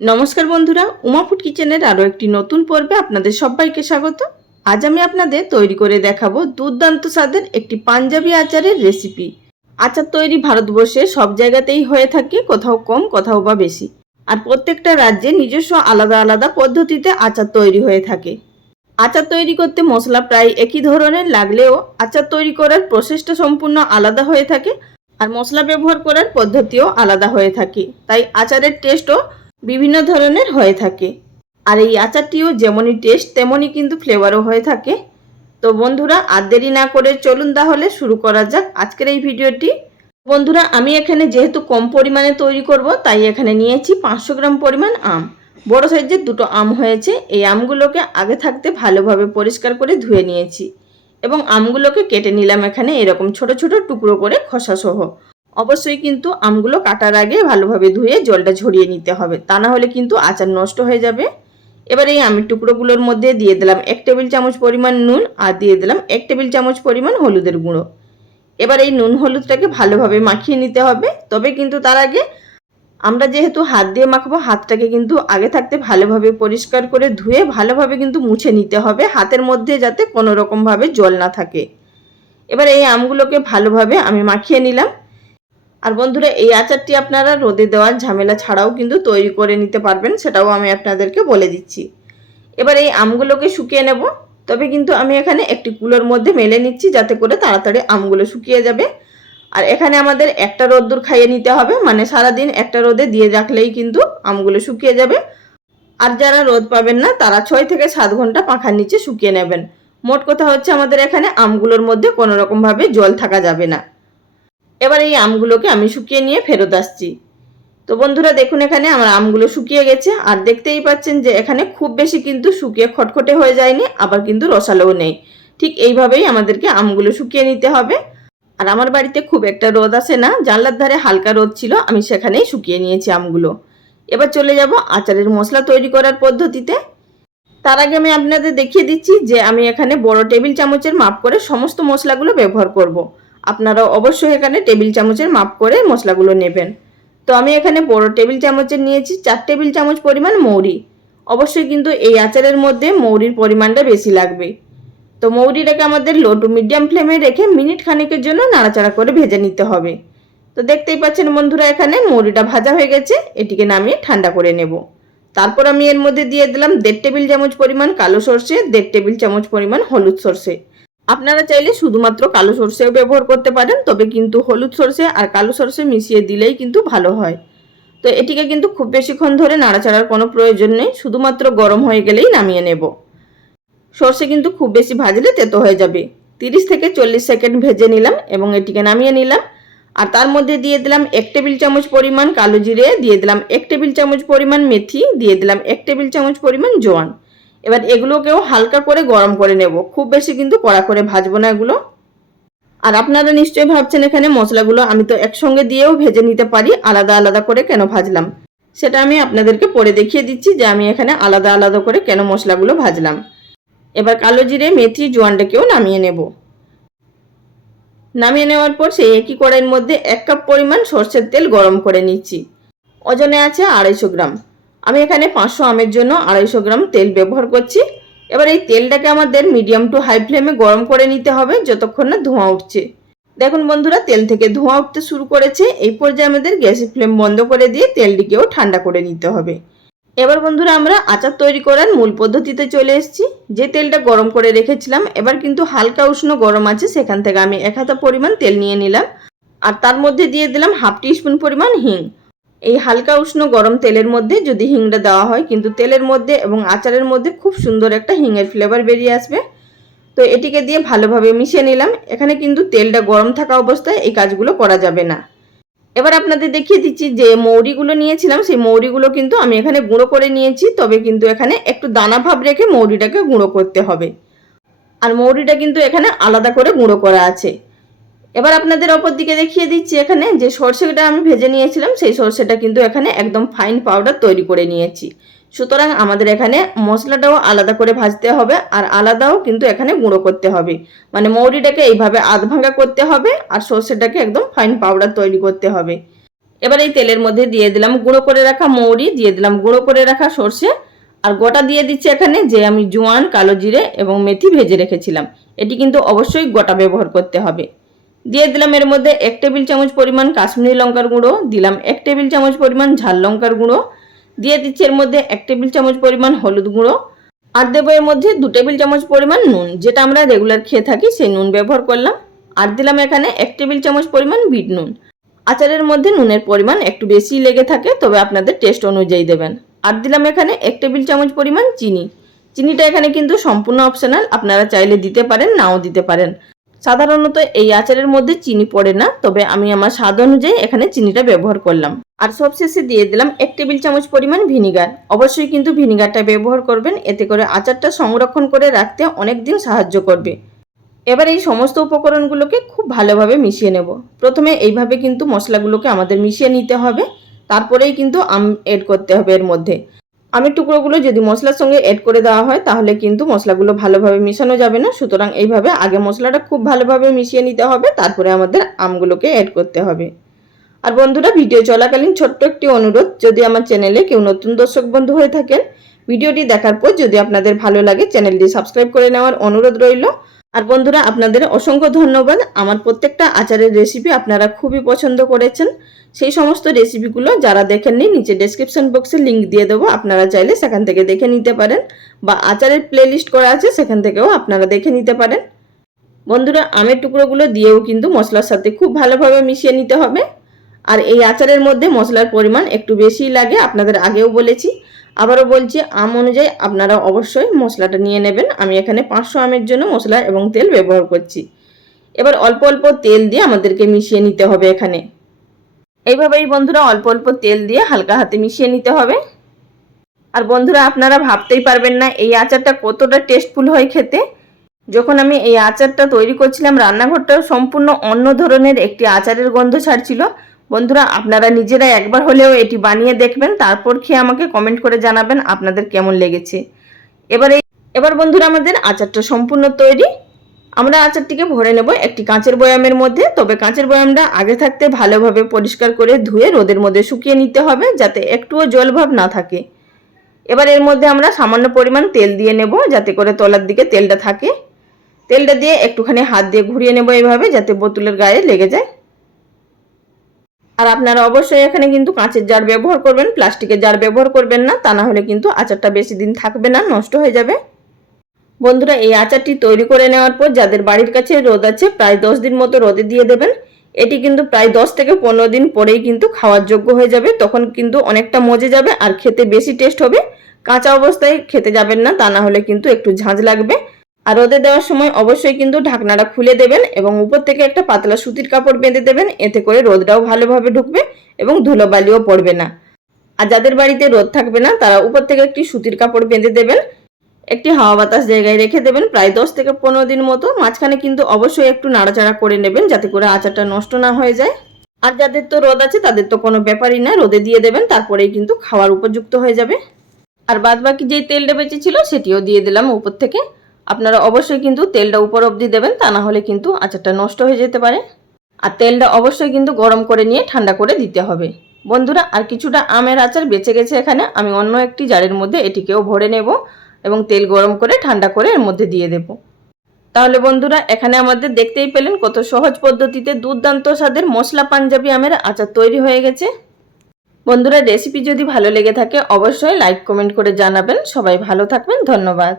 নমস্কার বন্ধুরা, উমা ফুড কিচেনের আরও একটি নতুন পর্বে আপনাদের সবাইকে স্বাগত। আজ আমি আপনাদের তৈরি করে দেখাবো দুর্দান্ত স্বাদের একটি পাঞ্জাবি আচারের রেসিপি। আচার তৈরি ভারতবর্ষে সব জায়গাতেই হয়ে থাকে, কোথাও কম, কোথাও বা বেশি। আর প্রত্যেকটা রাজ্যে নিজস্ব আলাদা আলাদা পদ্ধতিতে আচার তৈরি হয়ে থাকে। আচার তৈরি করতে মশলা প্রায় একই ধরনের লাগলেও আচার তৈরি করার প্রসেসটা সম্পূর্ণ আলাদা হয়ে থাকে আর মশলা ব্যবহার করার পদ্ধতিও আলাদা হয়ে থাকে। তাই আচারের টেস্টও বিভিন্ন ধরনের হয়ে থাকে। আর এই আচারটিও যেমনই টেস্ট তেমনই কিন্তু ফ্লেভারও হয়ে থাকে। তো বন্ধুরা, আর দেরি না করে চলুন তাহলে শুরু করা যাক আজকের এই ভিডিওটি। বন্ধুরা, আমি এখানে যেহেতু কম পরিমাণে তৈরি করব, তাই এখানে নিয়েছি পাঁচশো গ্রাম পরিমাণ আম। বড় সাইজের দুটো আম হয়েছে। এই আমগুলোকে আগে থাকতে ভালোভাবে পরিষ্কার করে ধুয়ে নিয়েছি। এবং আমগুলোকে কেটে নিলাম এখানে এরকম ছোট ছোট টুকরো করে খোসা সহ অবশ্যই কিন্তু আমগুলো কাটার আগে ভালোভাবে ধুয়ে জলটা ঝরিয়ে নিতে হবে। তা না হলে কিন্তু আচার নষ্ট হয়ে যাবে। এবার এই আমের টুকরোগুলোর মধ্যে দিয়ে দিলাম এক টেবিল চামচ পরিমাণ নুন আর দিয়ে দিলাম এক টেবিল চামচ পরিমাণ হলুদের গুঁড়ো। এবার এই নুন হলুদটাকে ভালোভাবে মাখিয়ে নিতে হবে। তবে কিন্তু তার আগে আমরা যেহেতু হাত দিয়ে মাখাবো, হাতটাকে কিন্তু আগে থাকতে ভালোভাবে পরিষ্কার করে ধুয়ে ভালোভাবে কিন্তু মুছে নিতে হবে হাতের মধ্যে যাতে কোনো রকমভাবে জল না থাকে। এবার এই আমগুলোকে ভালোভাবে আমি মাখিয়ে নিলাম। আর বন্ধুরা, এই আচারটি আপনারা রোদে দেওয়ার ঝামেলা ছাড়াও কিন্তু তৈরি করে নিতে পারবেন, সেটাও আমি আপনাদেরকে বলে দিচ্ছি। এবার এই আমগুলোকে শুকিয়ে নেব। তবে কিন্তু আমি এখানে একটি কুলোর মধ্যে মেলে নিচ্ছি, যাতে করে তাড়াতাড়ি আমগুলো শুকিয়ে যাবে। আর এখানে আমাদের একটা রোদ্দুর খাইয়ে নিতে হবে মানে সারাদিন একটা রোদে দিয়ে রাখলেই কিন্তু আমগুলো শুকিয়ে যাবে। আর যারা রোদ পাবেন না, তারা ছয় থেকে সাত ঘণ্টা পাখার নিচে শুকিয়ে নেবেন। মোট কথা হচ্ছে আমাদের এখানে আমগুলোর মধ্যে কোনো রকমভাবে জল থাকা যাবে না। এবার এই আমগুলোকে আমি শুকিয়ে নিয়ে ফেরত আসছি। তো বন্ধুরা, দেখুন এখানে আমার আমগুলো শুকিয়ে গেছে। আর দেখতেই পাচ্ছেন যে এখানে খুব বেশি কিন্তু শুকিয়ে খটখটে হয়ে যায়নি, আবার কিন্তু রসালোও নেই। ঠিক এইভাবেই আমাদেরকে আমগুলো শুকিয়ে নিতে হবে। আর আমার বাড়িতে খুব একটা রোদ আসে না, জানলার ধারে হালকা রোদ ছিল, আমি সেখানেই শুকিয়ে নিয়েছি আমগুলো। এবার চলে যাব আচারের মশলা তৈরি করার পদ্ধতিতে। তার আগে আমি আপনাদের দেখিয়ে দিচ্ছি যে আমি এখানে বড় টেবিল চামচের মাপ করে সমস্ত মশলাগুলো ব্যবহার করব। আপনারা অবশ্যই এখানে টেবিল চামচের মাপ করে মশলাগুলো নেবেন। তো আমি এখানে বড় টেবিল চামচের নিয়েছি, চার টেবিল চামচ পরিমাণ মৌরি। অবশ্যই কিন্তু এই আচারের মধ্যে মৌরির পরিমাণটা বেশি লাগবে। তো মৌরিটাকে আমাদের লো টু মিডিয়াম ফ্লেমে রেখে মিনিট খানেকের জন্য নাড়াচাড়া করে ভেজে নিতে হবে। তো দেখতেই পাচ্ছেন বন্ধুরা এখানে মৌরিটা ভাজা হয়ে গেছে, এটিকে নামিয়ে ঠান্ডা করে নেব। তারপর আমি এর মধ্যে দিয়ে দিলাম দেড় টেবিল চামচ পরিমাণ কালো সর্ষে, দেড় টেবিল চামচ পরিমাণ হলুদ সর্ষে। আপনারা চাইলে শুধুমাত্র কালো সর্ষেও ব্যবহার করতে পারেন, তবে কিন্তু হলুদ সর্ষে আর কালো সর্ষে মিশিয়ে দিলেই কিন্তু ভালো হয়। তো এটিকে কিন্তু খুব বেশিক্ষণ ধরে নাড়াচাড়ার কোনো প্রয়োজন নেই, শুধুমাত্র গরম হয়ে গেলেই নামিয়ে নেব। সর্ষে কিন্তু খুব বেশি ভাজলে তেতো হয়ে যাবে। তিরিশ থেকে চল্লিশ সেকেন্ড ভেজে নিলাম এবং এটিকে নামিয়ে নিলাম। আর তার মধ্যে দিয়ে দিলাম এক টেবিল চামচ পরিমাণ কালো জিরে, দিয়ে দিলাম এক টেবিল চামচ পরিমাণ মেথি, দিয়ে দিলাম এক টেবিল চামচ পরিমাণ জোয়ান। এবার এগুলোকেও হালকা করে গরম করে নেব। খুব বেশি কিন্তু কড়া করে ভাজবো না এগুলো। আর আপনারা নিশ্চয়ই ভাবছেন এখানে মশলাগুলো আমি তো একসঙ্গে দিয়েও ভেজে নিতে পারি, আলাদা আলাদা করে কেন ভাজলাম? সেটা আমি আপনাদেরকে পরে দেখিয়ে দিচ্ছি যে আমি এখানে আলাদা আলাদা করে কেন মশলাগুলো ভাজলাম। এবার কালো জিরে, মেথি, জোয়ানটাকেও নামিয়ে নেব। নামিয়ে নেওয়ার পর সেই একই কড়াইয়ের মধ্যে এক কাপ পরিমাণ সর্ষের তেল গরম করে নিচ্ছি। ওজনে আছে আড়াইশো গ্রাম। আমি এখানে পাঁচশো আমের জন্য আড়াইশো গ্রাম তেল ব্যবহার করছি। এবার এই তেলটাকে আমাদের মিডিয়াম টু হাই ফ্লেমে গরম করে নিতে হবে যতক্ষণ না ধোঁয়া উঠছে। দেখুন বন্ধুরা, তেল থেকে ধোঁয়া উঠতে শুরু করেছে। এই পর্যায়ে আমাদের গ্যাসের ফ্লেম বন্ধ করে দিয়ে তেলটিকেও ঠান্ডা করে নিতে হবে। এবার বন্ধুরা, আমরা আচার তৈরি করার মূল পদ্ধতিতে চলে এসেছি। যে তেলটা গরম করে রেখেছিলাম, এবার কিন্তু হালকা উষ্ণ গরম আছে, সেখান থেকে আমি এক হাতা পরিমাণ তেল নিয়ে নিলাম। আর তার মধ্যে দিয়ে দিলাম হাফ টি স্পুন পরিমাণ হিং। এই হালকা উষ্ণ গরম তেলের মধ্যে যদি হিংটা দেওয়া হয়, কিন্তু তেলের মধ্যে এবং আচারের মধ্যে খুব সুন্দর একটা হিঙের ফ্লেভার বেরিয়ে আসবে। তো এটিকে দিয়ে ভালোভাবে মিশিয়ে নিলাম। এখানে কিন্তু তেলটা গরম থাকা অবস্থায় এই কাজগুলো করা যাবে না। এবার আপনাদের দেখিয়ে দিচ্ছি যে মৌরিগুলো নিয়েছিলাম, সেই মৌরিগুলো কিন্তু আমি এখানে গুঁড়ো করে নিয়েছি। তবে কিন্তু এখানে একটু দানা ভাব রেখে মৌরিটাকে গুঁড়ো করতে হবে। আর মৌরিটা কিন্তু এখানে আলাদা করে গুঁড়ো করা আছে। এবার আপনাদের অপর দিকে দেখিয়ে দিচ্ছি এখানে যে সর্ষেটা আমি ভেজে নিয়েছিলাম, সেই সর্ষেটা কিন্তু এখানে একদম ফাইন পাউডার তৈরি করে নিয়েছি। সুতরাং আমাদের এখানে মশলাটাও আলাদা করে ভাজতে হবে আর আলাদাও কিন্তু এখানে গুঁড়ো করতে হবে। মানে মৌরিটাকে এইভাবে আধ ভাঙা করতে হবে আর সর্ষেটাকে একদম ফাইন পাউডার তৈরি করতে হবে। এবার এই তেলের মধ্যে দিয়ে দিলাম গুঁড়ো করে রাখা মৌরি, দিয়ে দিলাম গুঁড়ো করে রাখা সর্ষে আর গোটা দিয়ে দিচ্ছি এখানে যে আমি জোয়ান, কালো জিরে এবং মেথি ভেজে রেখেছিলাম। এটি কিন্তু অবশ্যই গোটা ব্যবহার করতে হবে। দিয়ে দিলাম এর মধ্যে এক টেবিল চামচ পরিমাণ কাশ্মীরি লঙ্কার গুঁড়ো, দিলাম এক টেবিল চামচ পরিমাণ ঝাল লঙ্কার গুঁড়ো, দিয়ে দিচ্ছি এর মধ্যে এক টেবিল চামচ পরিমাণ হলুদ গুঁড়ো, আর দেবো এর মধ্যে দু টেবিল চামচ পরিমাণ নুন, যেটা আমরা রেগুলার খেয়ে থাকি, সেই নুন ব্যবহার করলাম, আর দিলাম এখানে এক টেবিল চামচ পরিমাণ বিট নুন। আচারের মধ্যে নুনের পরিমাণ একটু বেশি লেগে থাকে, তবে আপনাদের টেস্ট অনুযায়ী দেবেন। আর দিলাম এখানে এক টেবিল চামচ পরিমাণ চিনি। চিনিটা এখানে কিন্তু সম্পূর্ণ অপশনাল আপনারা চাইলে দিতে পারেন, নাও দিতে পারেন। সাধারণত এই আচারের মধ্যে চিনি পড়ে না, তবে আমি আমার স্বাদ অনুযায়ী এখানে চিনিটা ব্যবহার করলাম। আর সবশেষে দিয়ে দিলাম এক টেবিল চামচ পরিমাণ ভিনিগার। অবশ্যই কিন্তু ভিনিগারটা ব্যবহার করবেন, এতে করে আচারটা সংরক্ষণ করে রাখতে অনেক দিন সাহায্য করবে। এবার এই সমস্ত উপকরণগুলোকে খুব ভালোভাবে মিশিয়ে নেব। প্রথমে এইভাবে কিন্তু মশলাগুলোকে আমাদের মিশিয়ে নিতে হবে, তারপরেই কিন্তু আম এড করতে হবে এর মধ্যে। আমের টুকরোগুলো যদি মশলার সঙ্গে অ্যাড করে দেওয়া হয়, তাহলে কিন্তু মশলাগুলো ভালোভাবে মিশানো যাবে না। সুতরাং এইভাবে আগে মশলাটা খুব ভালোভাবে মিশিয়ে নিতে হবে, তারপরে আমাদের আমগুলোকে অ্যাড করতে হবে। আর বন্ধুরা, ভিডিও চলাকালীন ছোট্ট একটি অনুরোধ, যদি আমার চ্যানেলে কেউ নতুন দর্শক বন্ধু হয়ে থাকেন, ভিডিওটি দেখার পর যদি আপনাদের ভালো লাগে, চ্যানেলটি সাবস্ক্রাইব করে নেওয়ার অনুরোধ রইল। আর বন্ধুরা, আপনাদের অসংখ্য ধন্যবাদ। আমার প্রত্যেকটা আচারের রেসিপি আপনারা খুবই পছন্দ করেছেন। সেই সমস্ত রেসিপিগুলো যারা দেখেননি, নিচে ডেসক্রিপশন বক্সে লিঙ্ক দিয়ে দেবো। আপনারা চাইলে সেখান থেকে দেখে নিতে পারেন বা আচারের প্লেলিস্ট করা আছে, সেখান থেকেও আপনারা দেখে নিতে পারেন। বন্ধুরা, আমের টুকরোগুলো দিয়েও কিন্তু মশলার সাথে খুব ভালোভাবে মিশিয়ে নিতে হবে। আর এই আচারের মধ্যে মশলার পরিমাণ একটু বেশি লাগে, আপনাদের আগেও বলেছি। আবারও বলছি, আম অনুযায়ী আপনারা অবশ্যই মশলাটা নিয়ে নেবেন। আমি এখানে পাঁচশো আমের জন্য মশলা এবং তেল ব্যবহার করছি। এবার অল্প অল্প তেল দিয়ে আমাদেরকে মিশিয়ে নিতে হবে এখানে। এইভাবেই বন্ধুরা অল্প অল্প তেল দিয়ে হালকা হাতে মিশিয়ে নিতে হবে। আর বন্ধুরা, আপনারা ভাবতেই পারবেন না এই আচারটা কতটা টেস্টফুল হয় খেতে। যখন আমি এই আচারটা তৈরি করছিলাম রান্নাঘরটা সম্পূর্ণ অন্য ধরনের একটি আচারের গন্ধ ছাড়ছিল। বন্ধুরা, আপনারা নিজেরা একবার হলেও এটি বানিয়ে দেখবেন, তারপর খেয়ে আমাকে কমেন্ট করে জানাবেন আপনাদের কেমন লেগেছে। এবার এই এবার বন্ধুরা, আমাদের আচারটা সম্পূর্ণ তৈরি। আমরা আচারটিকে ভরে নেব একটি কাঁচের বয়ামের মধ্যে। তবে কাঁচের বয়ামটা আগে থাকতে ভালোভাবে পরিষ্কার করে ধুয়ে রোদের মধ্যে শুকিয়ে নিতে হবে, যাতে একটুও জলভাব না থাকে। এবার এর মধ্যে আমরা সামান্য পরিমাণ তেল দিয়ে নেব, যাতে করে তলার দিকে তেলটা থাকে। তেলটা দিয়ে একটুখানি হাত দিয়ে ঘুরিয়ে নেব এইভাবে, যাতে বোতলের গায়ে লেগে যায়। আর আপনারা অবশ্যই এখানে কিন্তু কাঁচের জার ব্যবহার করবেন, প্লাস্টিকের জার ব্যবহার করবেন না, তা না হলে কিন্তু আচারটা বেশি দিন থাকবে না, নষ্ট হয়ে যাবে। বন্ধুরা, এই আচারটি তৈরি করে নেওয়ার পর যাদের বাড়ির কাছে রোদ আছে, প্রায় দশ দিন মতো রোদে দিয়ে দেবেন। এটি কিন্তু প্রায় দশ থেকে পনেরো দিন পরেই কিন্তু খাওয়ার যোগ্য হয়ে যাবে, তখন কিন্তু অনেকটা মজে যাবে আর খেতে বেশি টেস্ট হবে। কাঁচা অবস্থায় খেতে যাবেন না, তা না হলে কিন্তু একটু ঝাঁঝ লাগবে। আর রোদে দেওয়ার সময় অবশ্যই কিন্তু ঢাকনাটা খুলে দেবেন এবং উপর থেকে একটা পাতলা সুতির কাপড় বেঁধে দেবেন। এতে করে রোদটাও ভালোভাবে ঢুকবে এবং ধুলোবালিও পড়বে না। আর যাদের বাড়িতে রোদ থাকবে না, তারা উপর থেকে একটি সুতির কাপড় বেঁধে দেবেন। একটি হাওয়া বাতাস জায়গায় রেখে দেবেন প্রায় দশ থেকে পনেরো দিন মতো। মাঝখানে কিন্তু অবশ্যই একটু নাড়াচাড়া করে নেবেন যাতে করে আচারটা নষ্ট না হয়ে যায়। আর যাদের তো রোদ আছে, তাদের তো কোনো ব্যাপারই না। রোদে দিয়ে দেবেন, তারপরেই কিন্তু খাওয়ার উপযুক্ত হয়ে যাবে। আর বাদ বাকি যেই তেলটা বেঁচেছিল, সেটিও দিয়ে দিলাম উপর থেকে। আপনারা অবশ্যই কিন্তু তেলটা উপর অবধি দেবেন, তা না হলে কিন্তু আচারটা নষ্ট হয়ে যেতে পারে। আর তেলটা অবশ্যই কিন্তু গরম করে নিয়ে ঠান্ডা করে দিতে হবে। বন্ধুরা, আর কিছুটা আমের আচার বেঁচে গেছে এখানে, আমি অন্য একটি জারের মধ্যে এটিকেও ভরে নেব এবং তেল গরম করে ঠান্ডা করে এর মধ্যে দিয়ে দেব। তাহলে বন্ধুরা, এখানে আমাদের দেখতেই পেলেন কত সহজ পদ্ধতিতে দুর্দান্ত স্বাদের মশলা পাঞ্জাবি আমের আচার তৈরি হয়ে গেছে। বন্ধুরা, রেসিপি যদি ভালো লেগে থাকে, অবশ্যই লাইক, কমেন্ট করে জানাবেন। সবাই ভালো থাকবেন, ধন্যবাদ।